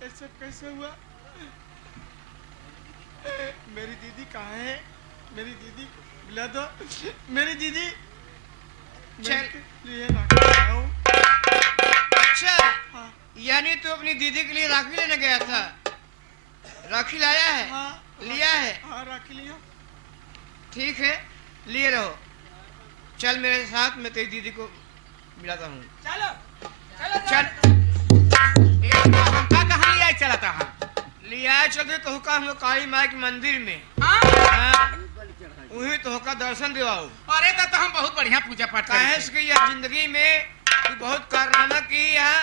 ऐसा कैसे हुआ? मेरी दीदी कहाँ है? मेरी दीदी को बुला दो। मेरी दीदी चल लिए हूँ। अच्छा हाँ यानी तू अपनी दीदी के लिए राखी लेने गया था? राखी लाया है? हाँ लिया है? हाँ राखी लिया। ठीक है लिए रहो। चल मेरे साथ, मैं तेरी दीदी को मिलाता हूँ। चलो चलो चल हमका कहाँ लिया चला था? लिया चलते तो हम काली माई के मंदिर में। हाँ वही तो का दर्शन दिवाओ। अरे तो हम बहुत बढ़िया पूजा पाठ काहे कि यह जिंदगी में तू बहुत कारनामा की है।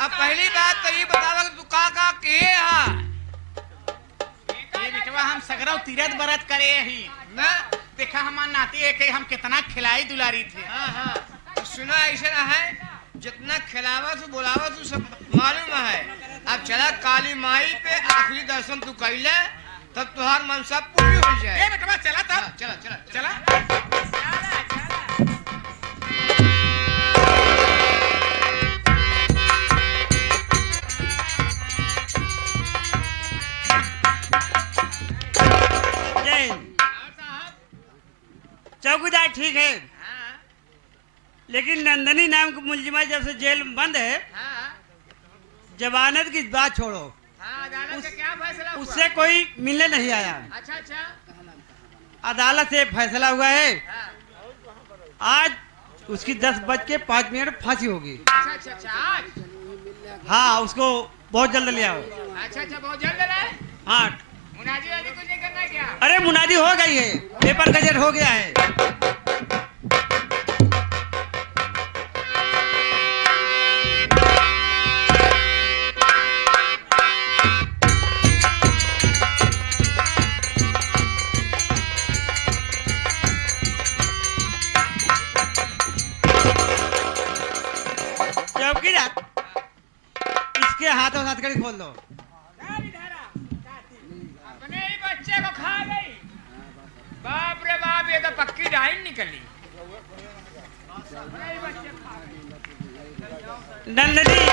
अब पहली बात तो ये बतावा कि तू का किए है? ये बेटवा हम सगरव तीरथ व्रत करे ही ना देखा हमार नाती है कि हम कितना खिलाई दुलारी थे। हाँ हाँ तो सुना ऐसा है, जितना खिलावा तू बुलावा तू सब मालूम है। अब चला काली माई पे आखिरी दर्शन तू कर ले, तब तुहार मनसा पूरी हो जाए। ए बेटवा चला तब। हाँ, चला चला चला चौकीदार ठीक है, लेकिन नंदनी नाम की मुलजिमा जब से जेल में बंद है, जमानत की बात छोड़ो, क्या फैसला हुआ? उससे कोई मिलने नहीं आया। अच्छा अच्छा अदालत से फैसला हुआ है, आज उसकी 10:05 फांसी होगी। अच्छा अच्छा आज हाँ, उसको बहुत जल्द ले आओ। अच्छा बहुत जल्द है। हाँ, मुनादी वादी कुछ नहीं करना क्या? अरे मुनादी हो गई है, पेपर गजट हो गया है। चौकीदार, इसके हाथों हाथ कड़ी खोल दो। अपने ही बच्चे को खा गई। बाप रे बाप, ये तो पक्की डाइन निकली। नंदनी,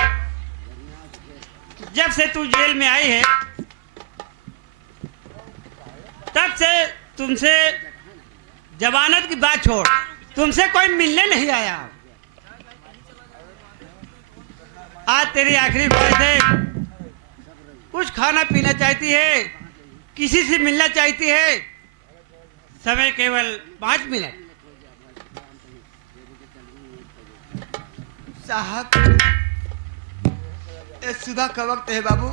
जब से तू जेल में आई है, तब से तुमसे जमानत की बात छोड़, तुमसे कोई मिलने नहीं आया। आज तेरी आखिरी ख्वाहिश है, कुछ खाना पीना चाहती है, किसी से मिलना चाहती है। समय केवल 5 मिनट। साहब, ये सुबह का वक्त है बाबू।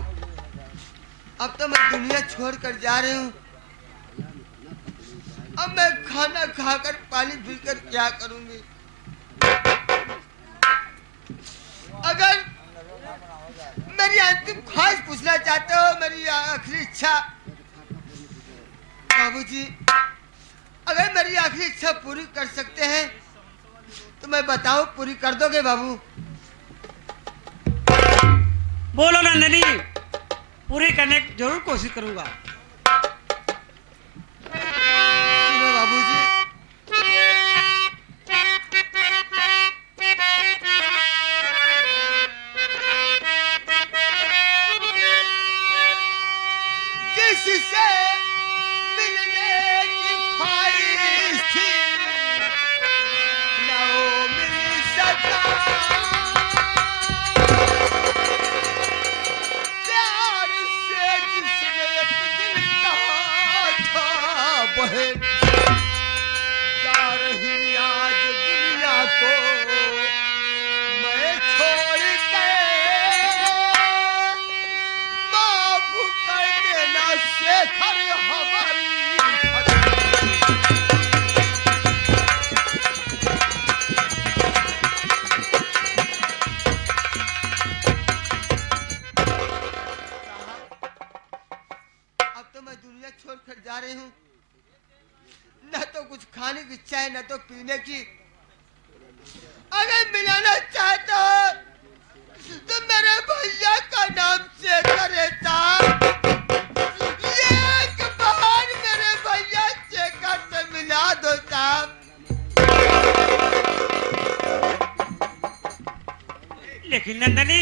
अब तो मैं दुनिया छोड़कर जा रही हूँ। अब मैं खाना खाकर पानी पीकर क्या करूंगी? अगर मेरी अंतिम ख्वाहिश पूछना चाहते हो, मेरी आखिरी इच्छा, बाबूजी, अगर मेरी आखिरी इच्छा पूरी कर सकते हैं तो मैं बताऊं, पूरी कर दोगे बाबू? बोलो नंदनी, पूरी करने की जरूर कोशिश करूंगा। सुनो बाबूजी, जिससे मिलने की ख्वाहिश थी, ना वो मिल सका। प्यार से जिसने एक दिल कहा था, बहन जा रही आज दुनिया को मैं छोड़ के। माफ कर देना शेखर हमारी अब तो मैं दुनिया छोड़कर जा रही हूँ। न तो कुछ खाने की इच्छा है, न तो पीने की। अगर मिलाना चाहते हो तो मेरे भैया का नाम शेखर रहता। एक बार मेरे भैया शेखर से मिला दो साहब। लेकिन नंदनी,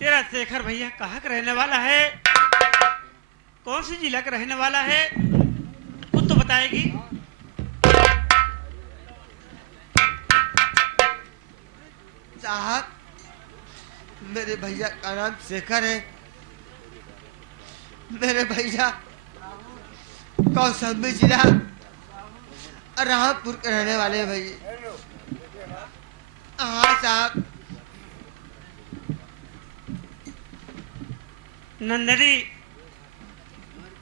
तेरा शेखर भैया कहाँ का रहने वाला है? कौन सी जिला का रहने वाला है? कुछ तो बताएगी। साहब, मेरे भैया का नाम शेखर है। मेरे भैया कौशाम्बी जिला रामपुर के रहने वाले हैं भैया। हाँ साहब। नंदनी,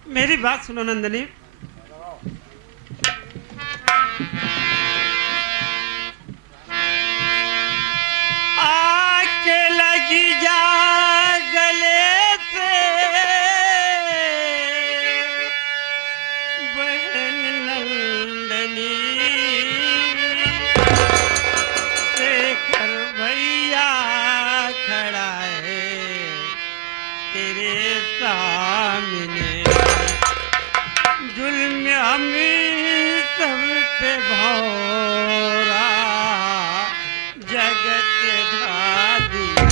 मेरी बात सुनो नंदनी। आके लगी जा गले से बहन नंदनी, शेखर भैया खड़ा है तेरे सामने, जुल्म हमें सब पे भौरा जगत ढा दिया।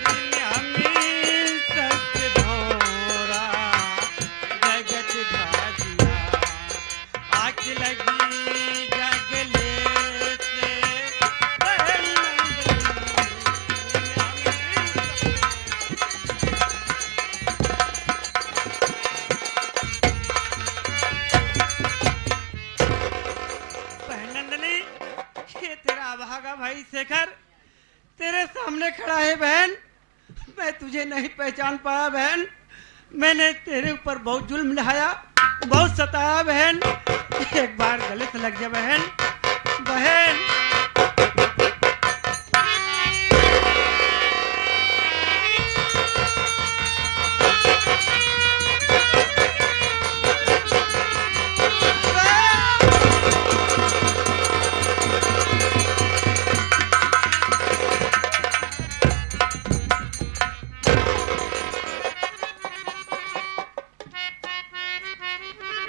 जुल्म हमें सब पे भौरा जगत ढा दिया। आँख लगी जगले से बहन नंदनी, ये तेरा अभागा भाई शेखर तेरे सामने खड़ा है बहन। मैं तुझे नहीं पहचान पाया बहन। मैंने तेरे ऊपर बहुत जुल्म ढाया, बहुत सताया बहन। एक बार गले से लग जा बहन। बहन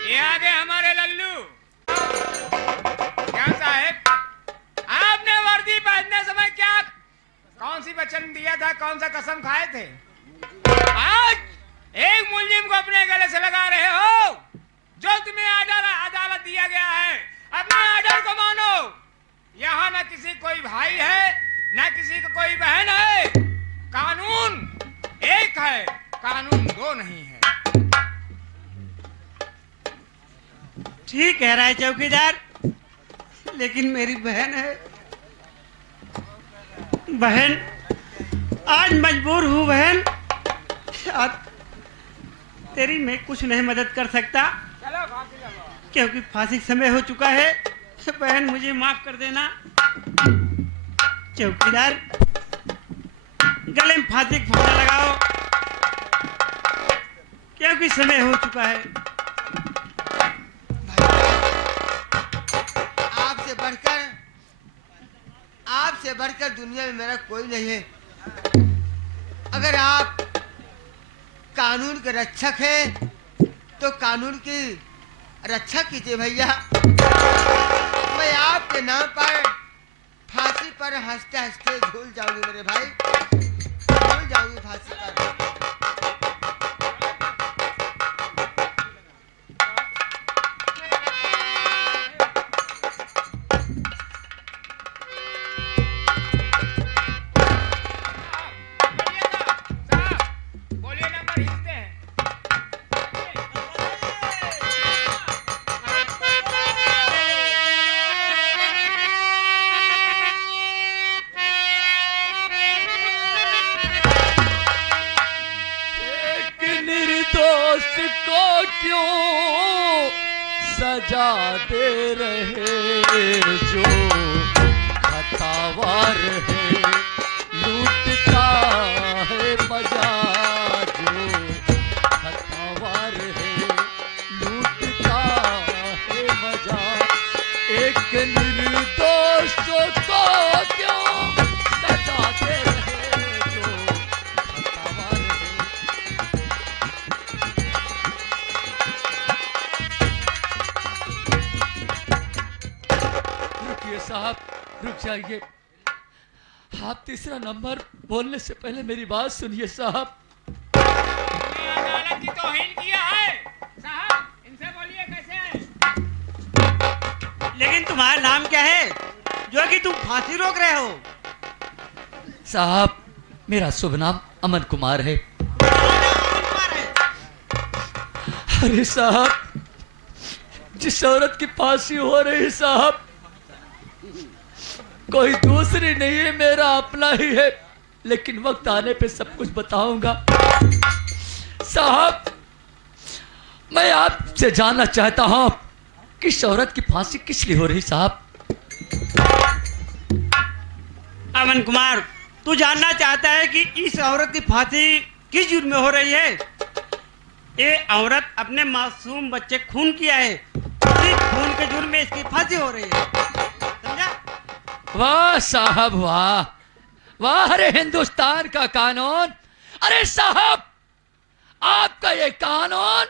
ये आ गए हमारे लल्लू। क्या साहब, आपने वर्दी पहनने समय क्या कौन सी वचन दिया था, कौन सा कसम खाए थे? आज एक मुलजिम को अपने गले से लगा रहे हो। जो तुम्हें आर्डर अदालत दिया गया है, अपने आर्डर को मानो। यहाँ न किसी कोई भाई है, न किसी का कोई बहन है। कानून एक है, कानून दो नहीं है। ठीक कह रहा है चौकीदार, लेकिन मेरी बहन है। बहन आज मजबूर हूँ बहन। आज तेरी मैं कुछ नहीं मदद कर सकता, क्योंकि फांसी का समय हो चुका है। बहन मुझे माफ कर देना। चौकीदार, गले में फांसी का फंदा लगाओ, क्योंकि समय हो चुका है। आपसे बढ़कर दुनिया में मेरा कोई नहीं है। अगर आप कानून के रक्षक हैं, तो कानून की रक्षा कीजिए भैया। मैं आपके नाम पर फांसी पर हंसते हंसते झूल जाऊंगी मेरे भाई, झूल जाऊंगी फांसी पर। सजाते रहे जो खतावार है, लूटता है मजा जो खतावार है, लूटता है मजा। एक निर्दोषों को क्यों सजाते रहे जो खतावार है। साहब रुक जाइए। आप तीसरा नंबर बोलने से पहले मेरी बात सुनिए साहब। तुमने अदालत की तौहीन किया है साहब, इनसे बोलिए कैसे है। लेकिन तुम्हारा नाम क्या है जो कि तुम फांसी रोक रहे हो? साहब मेरा शुभ नाम अमन कुमार है। अरे साहब जिस औरत की फांसी हो रही है साहब, कोई दूसरी नहीं है, मेरा अपना ही है। लेकिन वक्त आने पे सब कुछ बताऊंगा। साहब मैं आपसे जानना चाहता हूं कि इस औरत की फांसी किस लिए हो रही साहब? अमन कुमार, तू जानना चाहता है कि इस औरत की फांसी किस जुर्म में हो रही है? ये औरत अपने मासूम बच्चे खून किया है, उसी खून के जुर्म में इसकी फांसी हो रही है, समझा? वाह साहब वाह वाह, अरे हिंदुस्तान का कानून। अरे साहब आपका ये कानून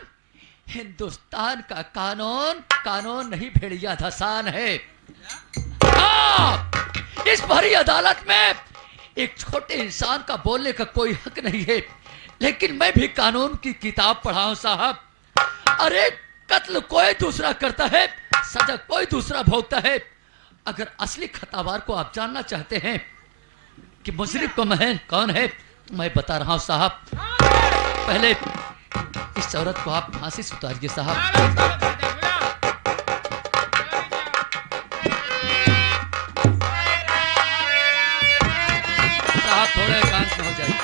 हिंदुस्तान का कानून, कानून नहीं भेड़िया धसान है। इस भरी अदालत में एक छोटे इंसान का बोलने का कोई हक नहीं है। लेकिन मैं भी कानून की किताब पढ़ा हूं साहब। अरे कत्ल कोई दूसरा करता है, सजा कोई दूसरा भोगता है। अगर असली खतावार को आप जानना चाहते हैं कि मुजरिम कौन है तो मैं बता रहा हूं साहब। पहले इस औरत को आप फांसी से उतारिए साहब। साहब थोड़े एकांत में हो जाइए।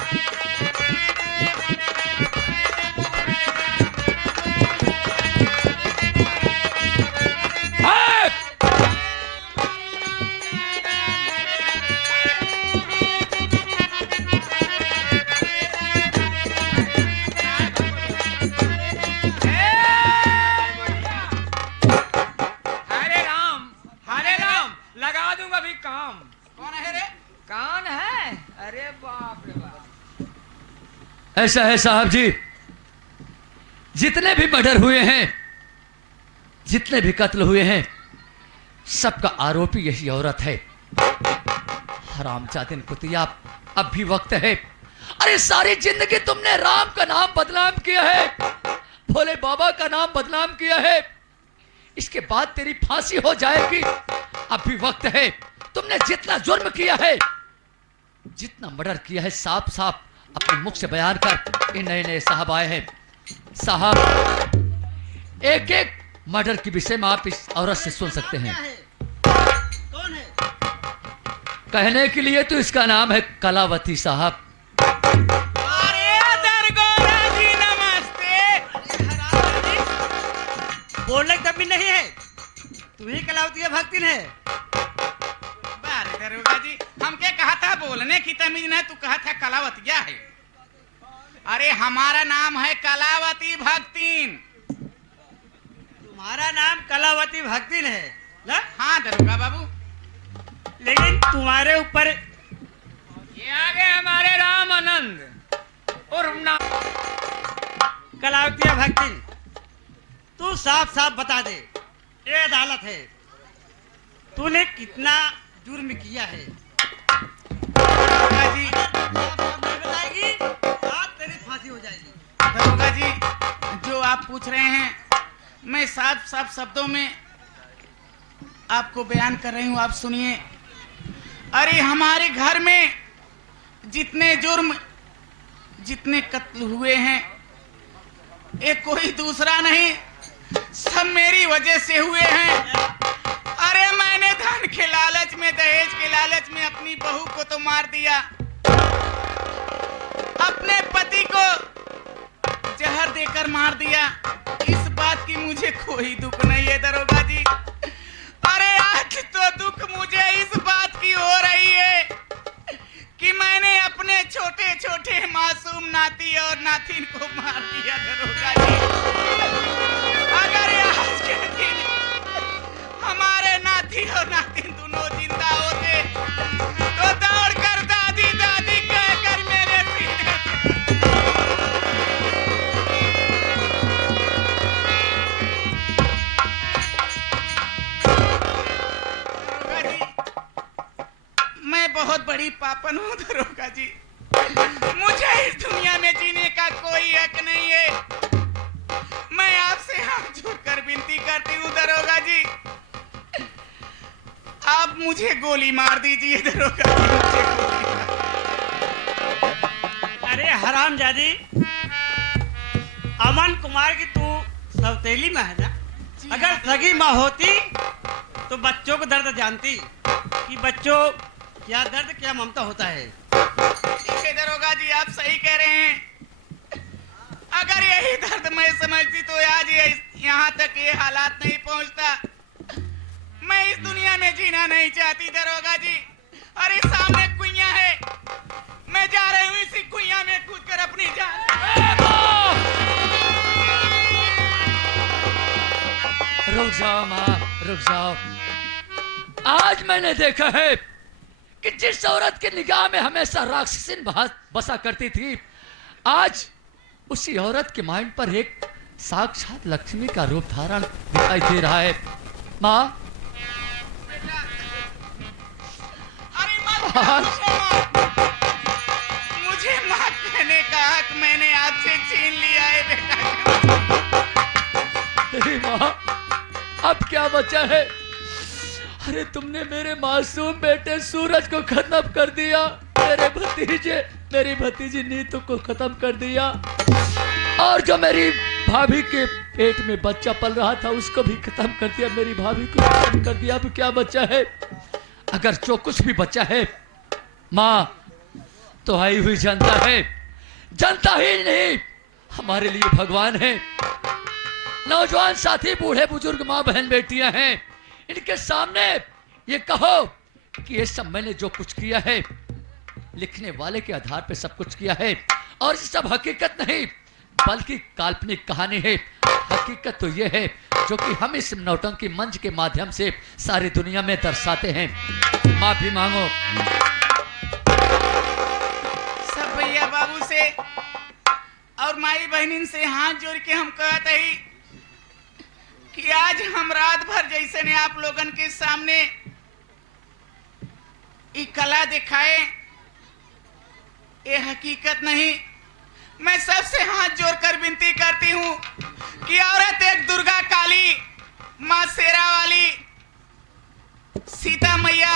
हरे राम लगा दूंगा भी काम। कौन है रे? कौन है? अरे बाप रे बाप। ऐसा है साहब जी, जितने भी मर्डर हुए हैं, जितने भी कत्ल हुए हैं, सबका आरोपी यही औरत है। हरामजादे कुतिया, अब भी वक्त है। अरे सारी जिंदगी तुमने राम का नाम बदनाम किया है, भोले बाबा का नाम बदनाम किया है। इसके बाद तेरी फांसी हो जाएगी। अब भी वक्त है। तुमने जितना जुर्म किया है, जितना मर्डर किया है, साफ साफ अपने मुख से बयान कर। ये नए नए साहब आए हैं साहब, एक एक मर्डर के विषय में आप इस औरत से सुन सकते हैं। कौन है? कहने के लिए तो इसका नाम है कलावती साहब। अरे दरगोरा जी नमस्ते। बोलने की तमीज नहीं है, तू ही कलावती भक्तिन है। बारे दरोगा जी, हमके कहा था बोलने की तमीज नहीं, तू कहा था कलावतिया है। अरे हमारा नाम है कलावती भक्तिन। तुम्हारा नाम कलावती भक्तिन है ना? हाँ दरोगा बाबू। लेकिन तुम्हारे ऊपर ये आगे हमारे राम आनंद और कलावती भक्तिन, तू साफ साफ बता दे, ये अदालत है, तूने कितना जुर्म किया है? दरोगा जी, बताएगी आज तेरी फांसी हो जाएगी। दरोगा जी जो आप पूछ रहे हैं मैं साफ साफ शब्दों में आपको बयान कर रही हूँ, आप सुनिए। अरे हमारे घर में जितने जुर्म, जितने कत्ल हुए हैं, ये कोई दूसरा नहीं, सब मेरी वजह से हुए हैं। अरे मैंने धन के लालच में, दहेज के लालच में अपनी बहू को तो मार दिया, अपने पति को जहर देकर मार दिया। इस बात की मुझे कोई दुख नहीं है दरोगा जी। अरे आज तो दुख मुझे इस बात की हो रही है कि मैंने अपने छोटे छोटे मासूम नाती और नातिन को मार दिया दरोगा जी। अगर आज के दिन हमारे नाती और नातिन दोनों जिंदा होते तो दौड़कर दादी दादी कहकर मेरे सीने दरोगा जी, आपन हूँ दरोगा जी। मुझे इस दुनिया में जीने का कोई हक नहीं है। मैं आपसे हाथ जोड़कर विनती करती हूँ दरोगा जी, आप मुझे गोली मार दीजिए दरोगा जी, मुझे गोली मार। अरे हरामजादी, अमन कुमार की तू सौतेली में है ना? अगर सगी माँ होती तो बच्चों को दर्द जानती कि बच्चों क्या दर्द क्या ममता होता है। ठीक है दरोगा जी, आप सही कह रहे हैं। अगर यही दर्द मैं समझती तो आज यहाँ तक ये हालात नहीं पहुँचता। मैं इस दुनिया में जीना नहीं चाहती दरोगा जी। अरे सामने कुइयां है, मैं जा रही हूँ इसी कुइयां में कूदकर अपनी जान। रुक जाओ माँ, रुक जाओ। आज मैंने देखा है कि जिस औरत की निगाह में हमेशा राक्षसिन बसा करती थी, आज उसी औरत के माइंड पर एक साक्षात लक्ष्मी का रूप धारण दिखाई दे रहा है। माँ, अरे मत पूछो माँ। मुझे माँ कहने का हक मैंने आपसे छीन लिया है बेटा। तेरी माँ, अब क्या बचा है? अरे तुमने मेरे मासूम बेटे सूरज को खत्म कर दिया, मेरे भतीजे, मेरी भतीजी नीतू को खत्म कर दिया, और जो मेरी भाभी के पेट में बच्चा पल रहा था उसको भी खत्म कर दिया, मेरी भाभी को खत्म कर दिया। अब क्या बचा है? अगर जो कुछ भी बचा है माँ, तो आई हुई जनता है। जनता ही नहीं, हमारे लिए भगवान है। नौजवान साथी, बूढ़े बुजुर्ग, माँ बहन बेटियां हैं, इनके सामने ये कहो कि ये सब मैंने जो कुछ किया है लिखने वाले के आधार पे सब कुछ किया है, और ये सब हकीकत नहीं बल्कि काल्पनिक कहानी है। हकीकत तो ये है जो कि हम इस नौटंकी मंच के माध्यम से सारी दुनिया में दर्शाते हैं। माफी मांगो। सब भैया बाबू से और माई बहनिन से हाथ जोड़ के हम कहते ही कि आज हम रात भर जैसे ने आप लोगन के सामने ये कला दिखाए, ये हकीकत नहीं। मैं सबसे हाथ जोड़कर विनती करती हूँ कि औरत एक दुर्गा काली, माँ शेरा वाली, सीता मैया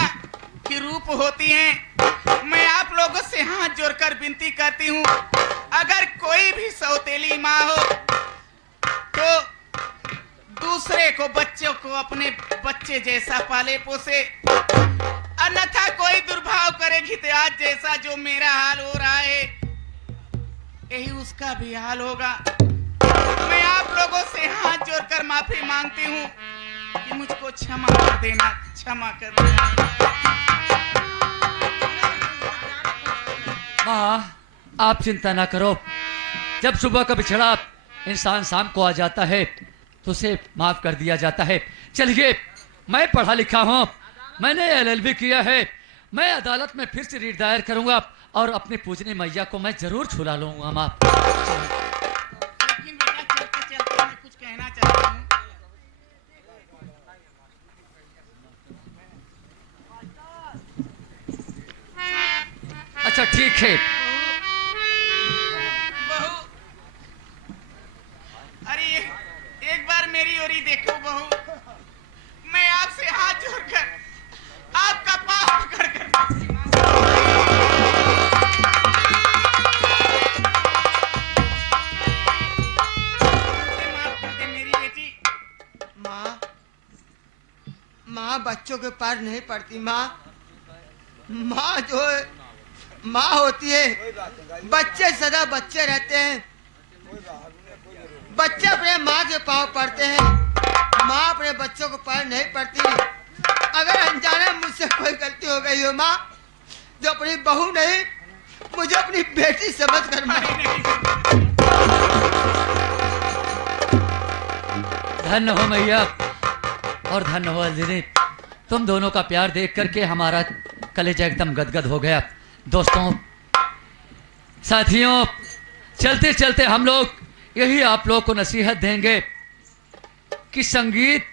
की रूप होती हैं। मैं आप लोगों से हाथ जोड़कर विनती करती हूँ, अगर कोई भी सौतेली माँ हो तो दूसरे को, बच्चों को अपने बच्चे जैसा पाले पोसे, अन्यथा कोई दुर्भाव करेगी तो आज जैसा जो मेरा हाल हो रहा है यही उसका भी हाल होगा। मैं आप लोगों से हाथ जोड़कर माफी मांगती हूँ कि मुझको क्षमा कर देना, क्षमा कर देना। माँ, आप चिंता ना करो। जब सुबह का बिछड़ा इंसान शाम को आ जाता है तो उसे माफ कर दिया जाता है। चलिए, मैं पढ़ा लिखा हूँ, मैंने LLB किया है, मैं अदालत में फिर से रीट दायर करूंगा और अपनी पूजनी मैया को मैं जरूर छुड़ा लूंगा। माँ, लेकिन बेटा चलते चलते मैं कुछ कहना चाहती हूँ। अच्छा ठीक है। बहू, अरे एक बार मेरी ओरी देखो बहू, मैं आपसे हाथ जोड़कर आपका पाँव पकड़कर माफ कर दे मेरी बेटी। माँ, माँ बच्चों के पार नहीं पड़ती। माँ, माँ जो माँ होती है, बच्चे सदा बच्चे रहते हैं, बच्चे अपने माँ के पाँव पड़ते हैं, माँ अपने बच्चों को पार नहीं पड़ती। अगर अनजाने मुझसे कोई गलती हो गई हो माँ, जो अपनी बहू नहीं मुझे अपनी बेटी समझ कर माँ। धन्य हो मैया और धन्य हो अंजलि, तुम दोनों का प्यार देख करके हमारा कलेजा एकदम गदगद हो गया। दोस्तों, साथियों, चलते चलते हम लोग यही आप लोग को नसीहत देंगे कि संगीत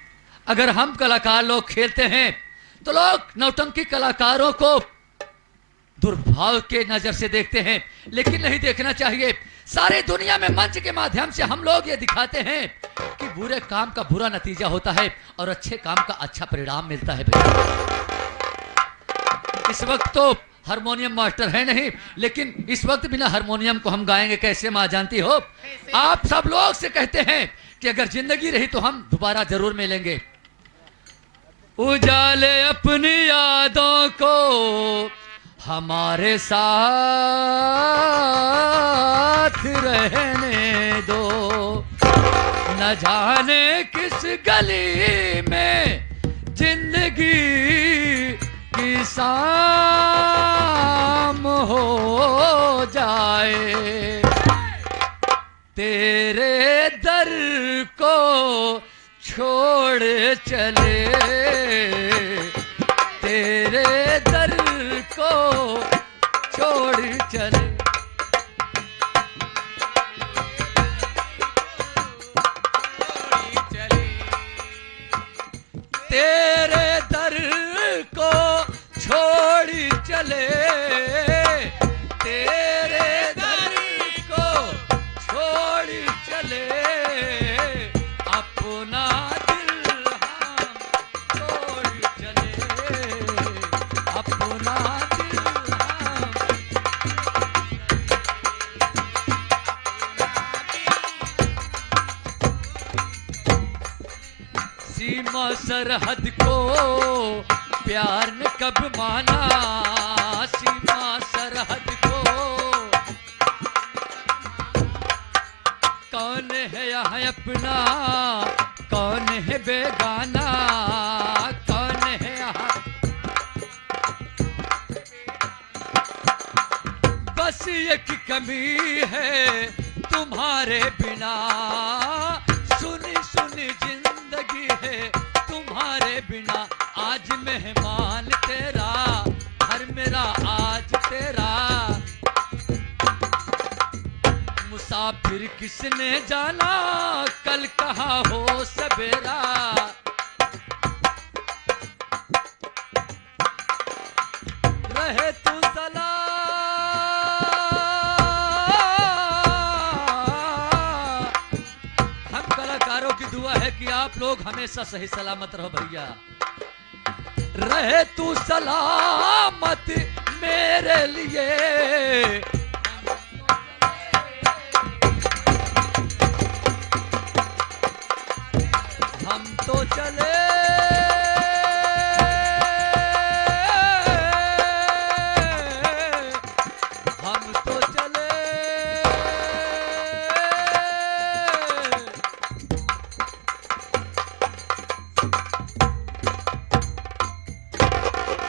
अगर हम कलाकार लोग खेलते हैं तो लोग नौटंकी कलाकारों को दुर्भाव के नजर से देखते हैं, लेकिन नहीं देखना चाहिए। सारी दुनिया में मंच के माध्यम से हम लोग ये दिखाते हैं कि बुरे काम का बुरा नतीजा होता है और अच्छे काम का अच्छा परिणाम मिलता है भैया। इस वक्त तो हारमोनियम मास्टर है नहीं, लेकिन इस वक्त बिना हारमोनियम को हम गाएंगे कैसे माँ जानती हो। आप सब लोग से कहते हैं कि अगर जिंदगी रही तो हम दोबारा जरूर मिलेंगे। उजाले अपनी यादों को हमारे साथ रहने दो, न जाने किस गली में जिंदगी की शाम हो जाए। तेरे दर को छोड़ चले, तेरे दर को छोड़ चले। तेरे दर को छोड़ चले, तेरे दर को छोड़ चले। अपना दिल हम छोड़ चले, अपना दिल हम। सीमा सरहद को प्यार ने कब माना, सीमा सरहद को। कौन है यहाँ अपना, कौन है बेगाना, कौन है यहाँ। बस एक कमी है तुम्हारे बिना, सुनी सुनी जिंदगी है तुम्हारे बिना। आज मेहमान तेरा, घर मेरा आज तेरा। मुसाफिर किसने जाना, कल कहाँ हो सवेरा। रहे तू सलाम। हम कलाकारों की दुआ है कि आप लोग हमेशा सही सलामत रहो भैया। रहे तू सलामत मेरे लिए,